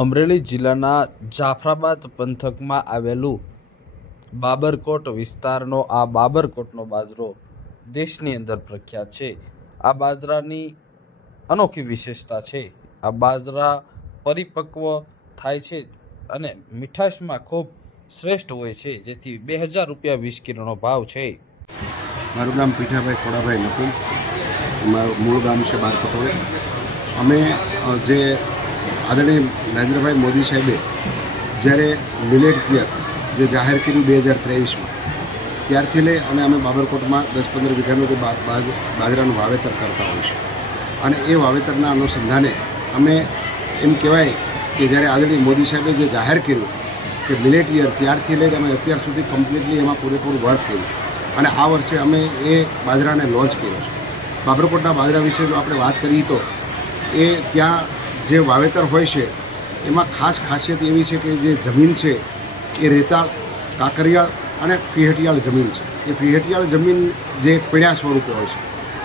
અમરેલી જિલ્લાના જાફરાબાદ પંથકમાં આવેલું બાબરકોટ વિસ્તારનો આ બાબરકોટનો બાજરો દેશની અંદર પ્રખ્યાત છે। આ બાજરાની અનોખી વિશેષતા છે। આ બાજરા પરિપક્વ થાય છે અને મીઠાશમાં ખૂબ શ્રેષ્ઠ હોય છે, જેથી 2000 રૂપિયા 20 કિલોનો ભાવ છે। મારું નામ પીઠાભાઈ ખોડાભાઈ નકુમ, મારું મૂળ ગામ છે બારકોટોળ। અમે જે આદરણીય નરેન્દ્રભાઈ મોદી સાહેબે જ્યારે મિલેટ યર જે જાહેર કર્યું 2023માં, ત્યારથી લઈ અને અમે બાબરકોટમાં 10-15 વીઘાનું બાજરાનું વાવેતર કરતા હોઈએ છીએ। અને એ વાવેતરના અનુસંધાને અમે એમ કહેવાય કે જ્યારે આદરણીય મોદી સાહેબે જે જાહેર કર્યું કે મિલેટ યર, ત્યારથી લઈને અમે અત્યાર સુધી કમ્પ્લીટલી એમાં પૂરેપૂરું વર્ક કર્યું અને આ વર્ષે અમે એ બાજરાને લોન્ચ કર્યો છે। બાબરકોટના બાજરા વિશે જો આપણે વાત કરીએ તો એ ત્યાં જે વાવેતર હોય છે એમાં ખાસ ખાસિયત એવી છે કે જે જમીન છે એ રેતાળ, કાંકરિયાળ અને ફિહટિયાળ જમીન છે। એ ફિહટિયાળ જમીન જે પીળા સ્વરૂપે હોય છે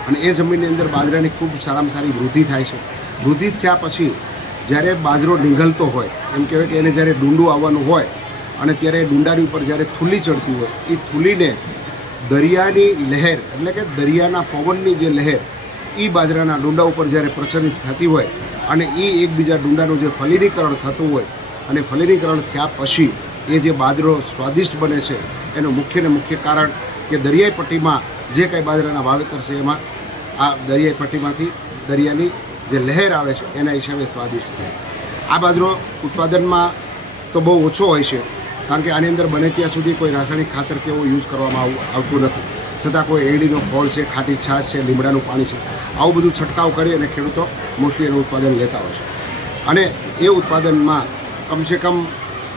અને એ જમીનની અંદર બાજરાની ખૂબ સારામાં સારી વૃદ્ધિ થાય છે। વૃદ્ધિ થયા પછી જ્યારે બાજરો નીંગલતો હોય, એમ કહેવાય કે એને જ્યારે ડુંડું આવવાનું હોય અને ત્યારે ડુંડાની ઉપર જ્યારે થૂલી ચડતી હોય, એ થૂલીને દરિયાની લહેર એટલે કે દરિયાના પવનની જે લહેર એ બાજરાના ડુંડા ઉપર જ્યારે પ્રચલિત થતી હોય અને એ એકબીજા ડુંડાનું જે ફલિનીકરણ થતું હોય અને ફલિનીકરણ થયા પછી એ જે બાજરો સ્વાદિષ્ટ બને છે, એનું મુખ્ય કારણ કે દરિયાઈ પટ્ટીમાં જે કંઈ બાજરાના વાવેતર છે એમાં આ દરિયાઈ પટ્ટીમાંથી દરિયાની જે લહેર આવે છે એના હિસાબે સ્વાદિષ્ટ થાય છે। આ બાજરો ઉત્પાદનમાં તો બહુ ઓછો હોય છે, કારણ કે આની અંદર બને ત્યાં સુધી કોઈ રાસાયણિક ખાતર કે એવું યુઝ કરવામાં આવતું નથી, છતાં કોઈ એરડીનો ખોળ છે, ખાટી છાશ છે, લીમડાનું પાણી છે, આવું બધું છંટકાવ કરી અને ખેડૂતો મોસ્ટલી એનું ઉત્પાદન લેતા હોય છે। અને એ ઉત્પાદનમાં કમસે કમ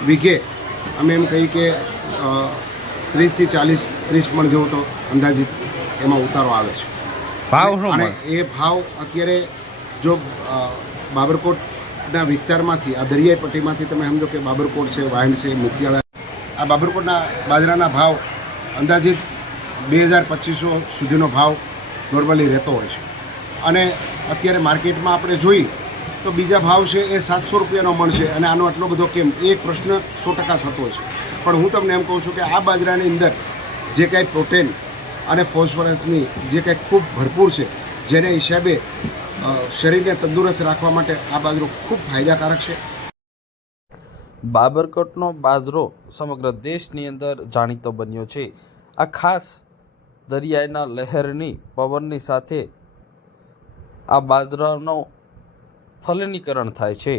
વીઘે અમે એમ કહીએ કે 30 થી 30 મણ જેવો તો અંદાજિત એમાં ઉતારો આવે છે। અને એ ભાવ અત્યારે જો બાબરકોટના વિસ્તારમાંથી, આ દરિયાઈ પટ્ટીમાંથી તમે સમજો કે બાબરકોટ છે, વાયણ છે, મિતિયાળા, આ બાબરકોટના બાજરાના ભાવ અંદાજિત 2200 સુધીનો ભાવ નોર્મલી રહેતો હોય છે। અને અત્યારે માર્કેટમાં આપણે જોઈએ તો બીજા ભાવ છે એ 700 રૂપિયાનો મણ છે અને આનો આટલો બધો કેમ, એ એક પ્રશ્ન 100% થતો હોય છે। પણ હું તમને એમ કહું છું કે આ બાજરાની અંદર જે કાંઈ પ્રોટીન અને ફોસ્ફરસની જે કાંઈ ખૂબ ભરપૂર છે, જેને હિસાબે શરીરને તંદુરસ્ત રાખવા માટે આ બાજરો ખૂબ ફાયદાકારક છે। બાબરકોટનો બાજરો સમગ્ર દેશની અંદર જાણીતો બન્યો છે। આ ખાસ દરિયાના લહેરની પવનની સાથે આ બાજરાનો ફલનીકરણ થાય છે।